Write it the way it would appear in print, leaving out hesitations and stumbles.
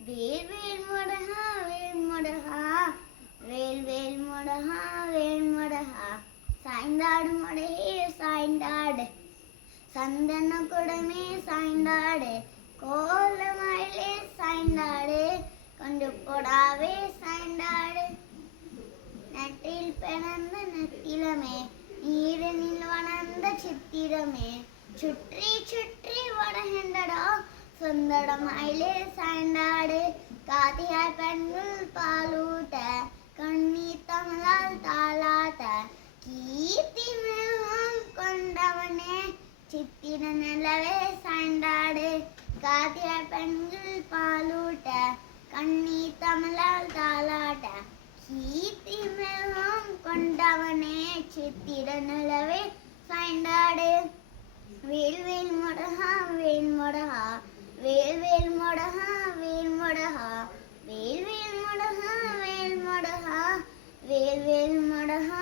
வேல் வேல் முருகா வேல் முருகா வேல் வேல் முருகா வேல் முருகா சாய்ந்தாடு முறையே சாய்ந்தாடு சந்தன குடமே சாய்ந்தாடு கோலமயிலே சாய்ந்தாடு கொண்டு போடாவே சாய்ந்தாடு நட்டில் பிறந்த நத்திலமே நீரினில் வளர்ந்த சித்திரமே சுற்றி சுற்றி வருகின்றடா சுந்தர மயிலே சாய்ந்தாடு காதியாய் பெண்கள் பாலூட்ட கண்ணீர் தமிழால் தாளாட்ட கீர்த்தி மிகவும் கொண்டவனே சித்திர நிலவே சாய்ந்தாடு காதியாய் பெண்கள் பாலூட்ட கண்ணீர் தமிழால் தாளாட்ட கீர்த்தி மிகவும் கொண்டவனே சித்திர நிலவே சாய்ந்தாடு வேல் வேல் முருகா வேல் முருகா வேல் வேல் முருகா வேல் முருகா வேல் வேல் முருகா வேல் முருகா வேல் வேல் முருகா